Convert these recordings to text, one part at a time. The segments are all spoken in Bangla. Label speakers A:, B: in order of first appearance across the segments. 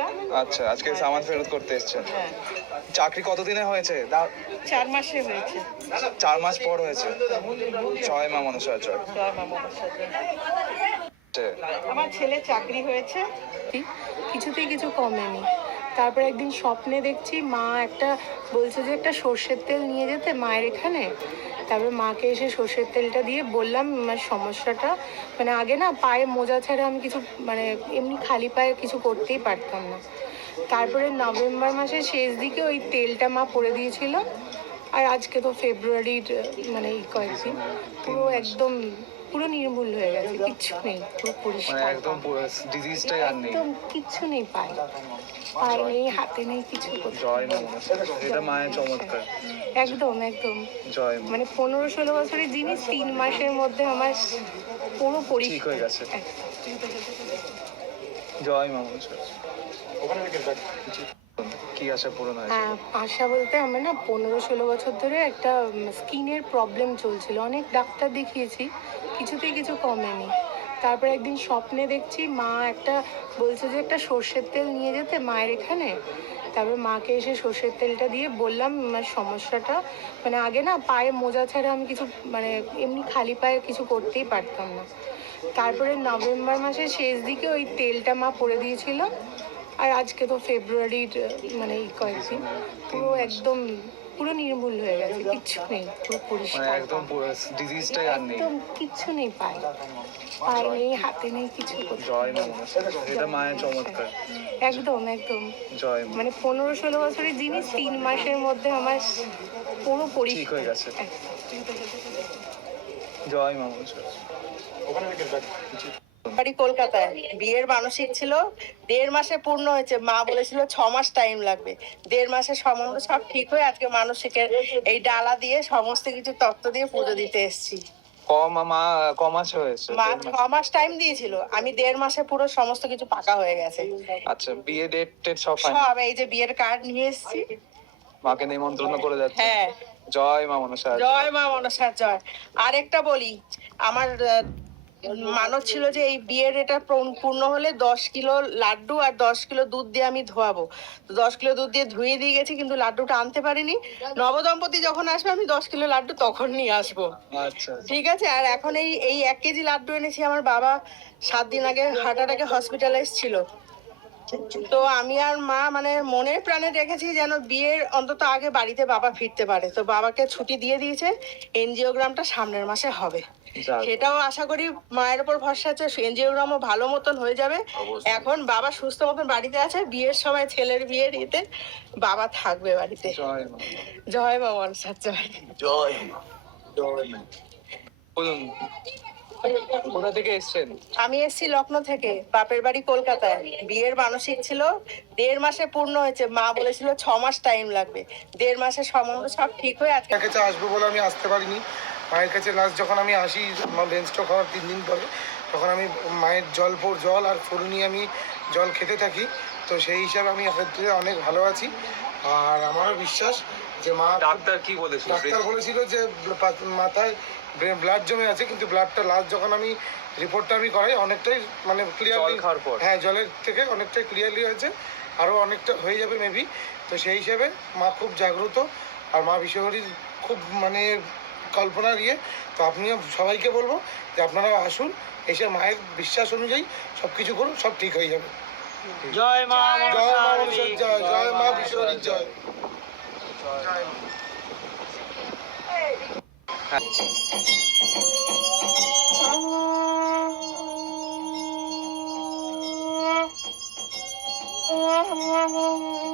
A: আসলাম
B: আচ্ছা আজকে সামান ফেরত করতে এসছেন।
A: হ্যাঁ।
B: চাকরি কতদিনে হয়েছে?
A: চার মাসে হয়েছে।
B: চার মাস পর হয়েছে। ছয় মা
A: মানুষ
B: আছে
A: আমার ছেলে চাকরি হয়েছে।
C: কিছুতেই কিছু কমেনি। তারপর একদিন স্বপ্নে দেখছি মা একটা বলছে যে একটা সর্ষের তেল নিয়ে যেতে মায়ের এখানে। তারপরে মাকে এসে সর্ষের তেলটা দিয়ে বললাম আমার সমস্যাটা মানে আগে না পায়ে মোজা ছাড়া আমি কিছু মানে এমনি খালি পায়ে কিছু করতেই পারতাম না। তারপরে নভেম্বর মাসের শেষ দিকে ওই তেলটা মা পরে দিয়েছিল। আর আজকে তো ফেব্রুয়ারির মানে কয়েকদিন, পুরো একদম পুরো নির্মূল হয়ে গেছে কিচ্ছু নেই পুরো
B: মানে
C: পরিষ্কার
B: একদম ডিজিজটাই আর নেই।
C: একদম কিচ্ছু নেই পায়ে। পায়ে নেই হাতে নেই কিছু
B: জয় মা এটা মায়ের চমৎকার।
C: একদম একদম।
B: জয়
C: মানে পনেরো ষোলো বছরের জিনিস তিন মাসের মধ্যে আমার পুরো পরিষ্কার।
B: হয়ে গেছে। জয় মা কি আশা পূরণ হয়েছে?
C: হ্যাঁ আশা বলতে আমার না পনেরো ষোলো বছর ধরে একটা স্কিনের প্রবলেম চলছিল। অনেক ডাক্তার দেখিয়েছি কিছুতেই কিছু কমেনি। তারপর একদিন স্বপ্নে দেখছি মা একটা বলছে যে একটা সর্ষের তেল নিয়ে যেতে মায়ের এখানে। তারপর মাকে এসে সর্ষের তেলটা দিয়ে বললাম আমার সমস্যাটা মানে আগে না পায়ে মোজা ছাড়া আমি কিছু মানে এমনি খালি পায়ে কিছু করতেই পারতাম না। তারপরে নভেম্বর মাসের শেষ দিকে ওই তেলটা মা পরে দিয়েছিল। আর আজকে তো ফেব্রুয়ারির মানে কয়েকদিন পুরো একদম পুরো নির্মূল হয়ে গেছে কিচ্ছু নেই পুরো
B: মানে
C: পরিষ্কার
B: একদম ডিজিজটাই আর নেই।
C: একদম কিচ্ছু নেই পায়ে। পায়ে নেই হাতে নেই কিছু
B: জয় এটা মায়ের চমৎকার।
C: একদম একদম।
B: জয়
C: মানে পনেরো ষোলো বছরের জিনিস তিন মাসের মধ্যে আমার পুরো পরিষ্কার
B: হয়ে গেছে। জয় মা মনসা
A: বাড়ি কলকাতায়। বিয়ের মানসিক ছিল দেড় মাসে পূর্ণ হয়েছে। মা বলেছিল ছ মাস টাইম লাগবে। দেড় মাসে সম্বন্ধ সব ঠিক হয়ে আজকে মানসিকের এই ডালা দিয়ে সমস্ত কিছু তত্ত্ব দিয়ে পুজো দিতে এসেছি।
B: কম মা ক মাস হয়েছে?
A: মা
B: দেড়
A: ছ
B: মাস।
A: মাস টাইম দিয়েছিল। আমি দেড় মাসে পুরো সমস্ত কিছু পাকা হয়ে গেছে।
B: আচ্ছা বিয়ে ডেট টেট সব
A: সব এই যে বিয়ের কার্ড নিয়ে এসেছি।
B: মাকে নিমন্ত্রণ করে যাচ্ছে?
A: হ্যাঁ।
B: জয় মা মনসা
A: জয় মা মনসা জয়। আরেকটা বলি আমার মানত ছিল যে এই বিয়ের এটা পূর্ণ- হলে দশ কিলো লাড্ডু আর দশ কিলো দুধ দিয়ে আমি ধোয়াবো। তো দশ কিলো দুধ দিয়ে ধুয়ে দিয়ে গেছি কিন্তু লাড্ডুটা আনতে পারিনি। নবদম্পতি যখন আসবে আমি দশ কিলো লাড্ডু তখন নিয়ে আসব।
B: আচ্ছা
A: ঠিক আছে? আর এখন এই এই এক কেজি লাড্ডু এনেছি আমার বাবা সাত দিন আগে হার্ট অ্যাটাকে হসপিটালাইজ ছিল তো আমি আর মা মানে মনের প্রাণে রেখেছি যেন বিয়ের অন্তত আগে বাড়িতে বাবা ফিরতে পারে। তো বাবাকে ছুটি দিয়ে দিয়েছে এনজিওগ্রামটা সামনের মাসে হবে। সেটাও আশা করি মায়ের উপর ভরসা আছে এনজিওগ্রামও ভালো মতন হয়ে যাবে। এখন বাবা সুস্থ মতন বাড়িতে আছে বিয়ের সময় ছেলের বিয়ের ইতে বাবা থাকবে বাড়িতে।
B: জয় মা
A: জয় মা জয়।
B: জয় বলুন। কোথা থেকে এসছেন
A: আমি এসেছি লখনৌ থেকে বাপের বাড়ি কলকাতায়। বিয়ের মানসিক ছিল দেড় মাসে পূর্ণ হয়েছে। মা বলেছিল ছ মাস টাইম লাগবে। দেড় মাসে সম্বন্ধ সব ঠিক হয়ে আজকে
D: মায়ের কাছে আসব বলে আমি আসতে পারিনি। মায়ের কাছে লাস্ট যখন আমি আসি আমার ব্রেন স্ট্রোক হওয়ার তিন দিন পরে তখন আমি মায়ের জল পর জল আর ফোরনি আমি জল খেতে থাকি। তো সেই হিসাবে আমি থেকে অনেক ভালো আছি। আর আমারও বিশ্বাস যে মা
B: ডাক্তার কি বলেছিল?
D: ডাক্তার বলেছিল যে মাথায় ব্লাড জমে আছে কিন্তু ব্লাডটা লাস্ট যখন আমি রিপোর্টটা আমি করাই অনেকটাই মানে ক্লিয়ারলি
B: খাওয়ার পর?
D: হ্যাঁ জলের থেকে অনেকটাই ক্লিয়ারলি হয়েছে। আরও অনেকটা হয়ে যাবে মেবি তো সেই হিসাবে মা খুব জাগ্রত। আর মা বিশ্বহরির খুব মানে কল্পনার ইয়ে। তো আপনিও সবাইকে বলব যে আপনারা আসুন এসে মায়ের বিশ্বাস অনুযায়ী সব কিছু করুন সব ঠিক হয়ে যাবে।
E: জয় মা
D: জয় মা জয় জয় মা বিশ্বহরির জয়। জয় Thank you.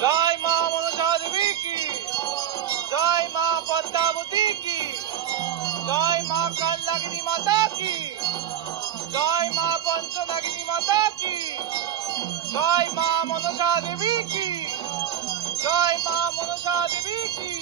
E: জয় মা মনসা কি জয় মা পদ্মাবতী কি জয় মা কাল্লাগিনী মাতা কি জয় মা পঞ্চনাগিনী মাতা কি জয় মা মনসা দেবী কি জয় মা মনসা দেবী কি